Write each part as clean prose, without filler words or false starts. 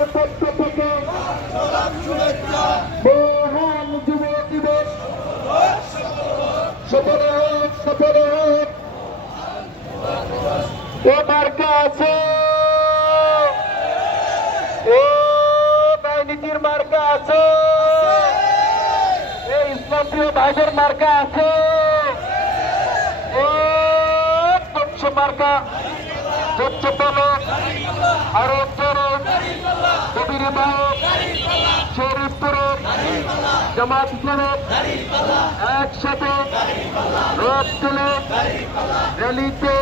দলের পক্ষ থেকে মহান যুব দিবস সফল হোক, সফল হোক। এ মার্কা আছে, এ রাজনীতির মার্কা আছে, এ ইসলামপ্রিয় ভাইদের মার্কা আছে, এ পক্ষ মার্কা স্বচ্ছ পালক আরো তরুণ কবির বাহক শরীফপুরে জামাত ইসলামের একসাথে রথ তুলে র্যালিতে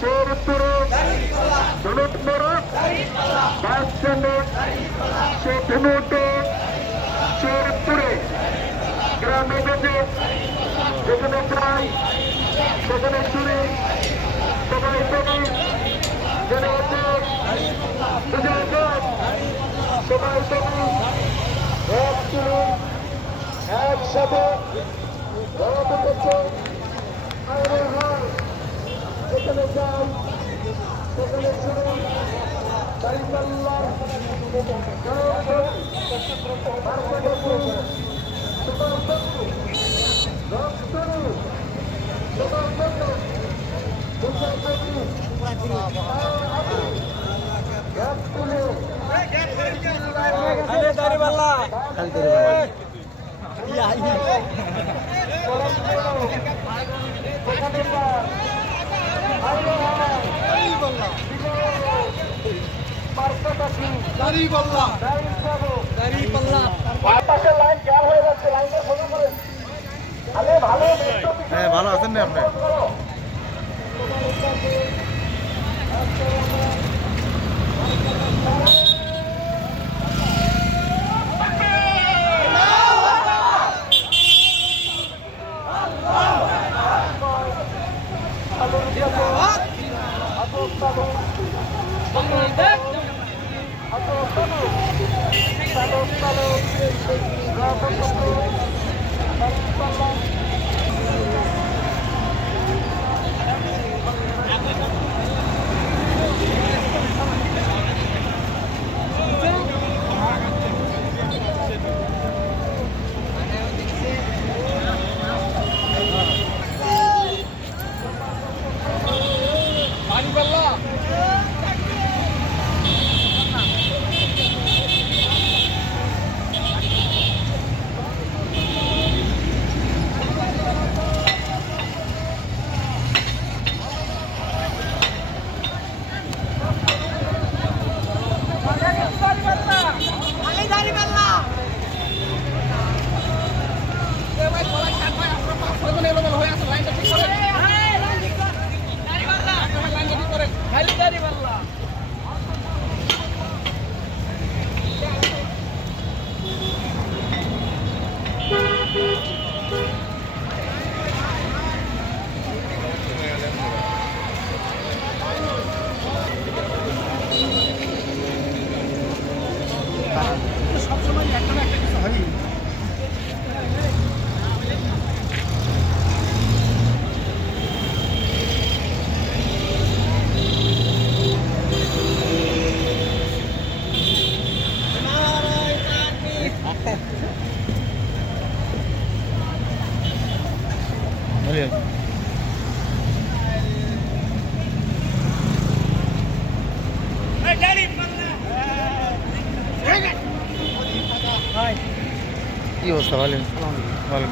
শরীফপুরে জনক মোড়ক বাস স্ট্যান্ডে সেখানে শরীফপুরে গ্রামে গেছে যেখানে প্রায় সেখানে শুনে সবাই সবাই জেনে আছে সবাই সবাই এক তুলে একসাথে রথ করছে যেখানে যাই সেখানে শুনে হ্যাঁ, ভালো আছেন না আপনি? সবসময় একটা না একটা কিছু হয়। কি অবস্থা? ভালো।